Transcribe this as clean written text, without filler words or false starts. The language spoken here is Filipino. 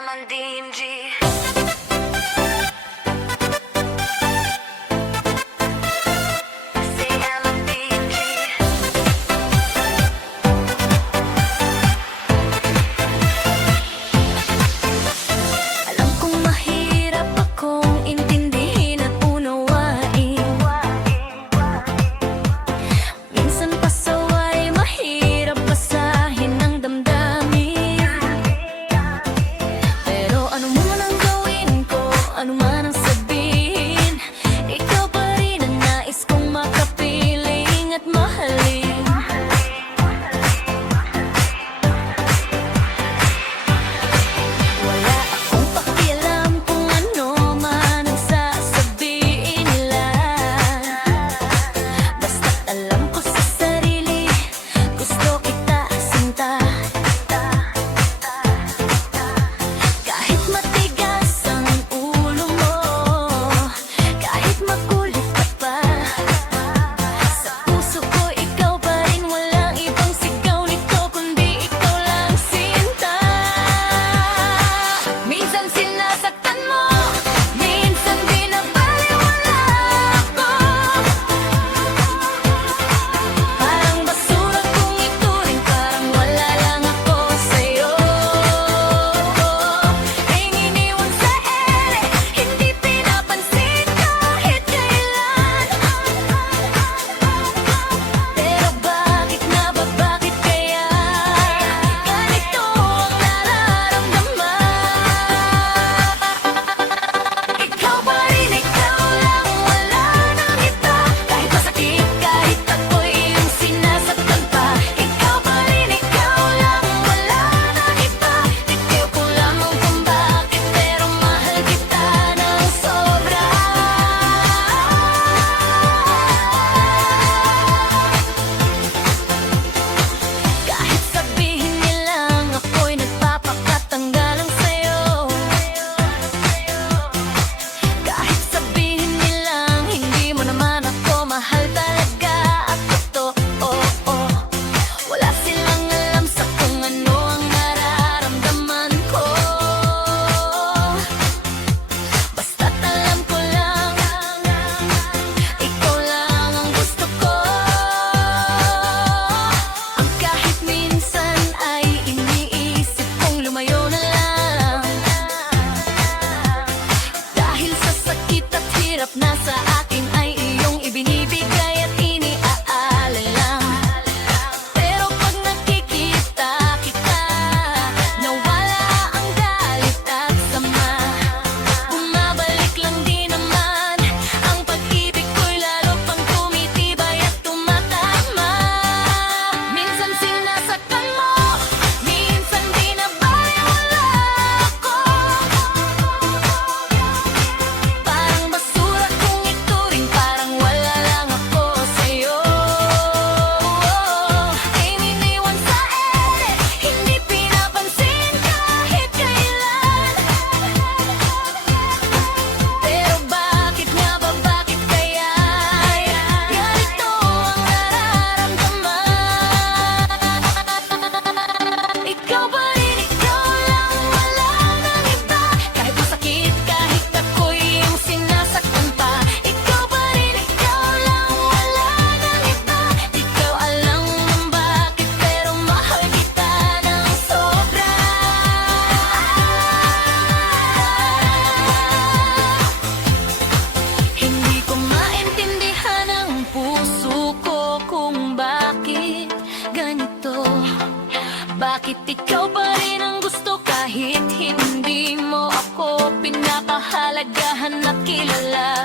Lemon DMG. Ano man ang sabihin, ikaw pa rin ang nais kong makapiling at mahalin. Wala akong pakialam kung ano man ang sasabihin nila. Basta't alam ko sa sarili, gusto kita sinta. Kahit matigas ang ulo mo, kahit makulit ka pa, sa puso ko ikaw pa rin, walang ibang sigaw nito kundi ikaw lang sinta. Minsan sinasaktan mo, minsan binabaliwala ako. Parang basura kung ituring, parang wala lang ako sa'yo. Ay iniwan sa ere, hindi pinapansin kahit kailan. Pero bakit na ba, bakit kaya ganito ang nararamdaman? Ikaw pa rin, ikaw lang, wala nang iba. Kahit masakit, kahit ako'y iyong sinasaktan pa. Ikaw pa rin, ikaw lang, wala nang iba. Ikaw ko lamang kung bakit, pero mahal kita ng sobra. Kahit sabihin nilang ako'y nagpapakatanggal lang sa'yo, kahit sabihin nilang hindi mo naman ako mahal talaga, ako to, wala silang alam sa kung ano ang nararamdaman ko. Basta't alam ko lang, ikaw lang ang gusto ko. Ang kahit minsan ay iniisip kong lumayo na lang, dahil sa sakit at hirap na sa akin ay iyong ibinibigay at iniaalala. Pero pag nakikita kita, nawala ang galit at sama. Bumabalik lang din naman ang pag-ibig ko'y lalo pang tumitibay at tumatama. Minsan sinasaktan mo, minsan binabaliwala ako. Parang basura kung ituring, parang wala lang ako sa'yo. Ay iniwan sa ere, hindi pinapansin kahit kailan. Pero bakit nga ba, bakit kaya ganito ang nararamdaman? Ikaw pa rin, ikaw lang, wala nang iba. Kahit masakit, kahit ako'y iyong sinasaktan pa. Ikaw pa rin, ikaw lang, wala nang iba. Ikaw alam kung bakit, pero mahal kita ng sobra. Hindi ko maintindihan ang puso ko kung bakit ganito. Bakit ikaw pa rin ang gusto kahit hindi mo ako pinapahalagahan na kilala?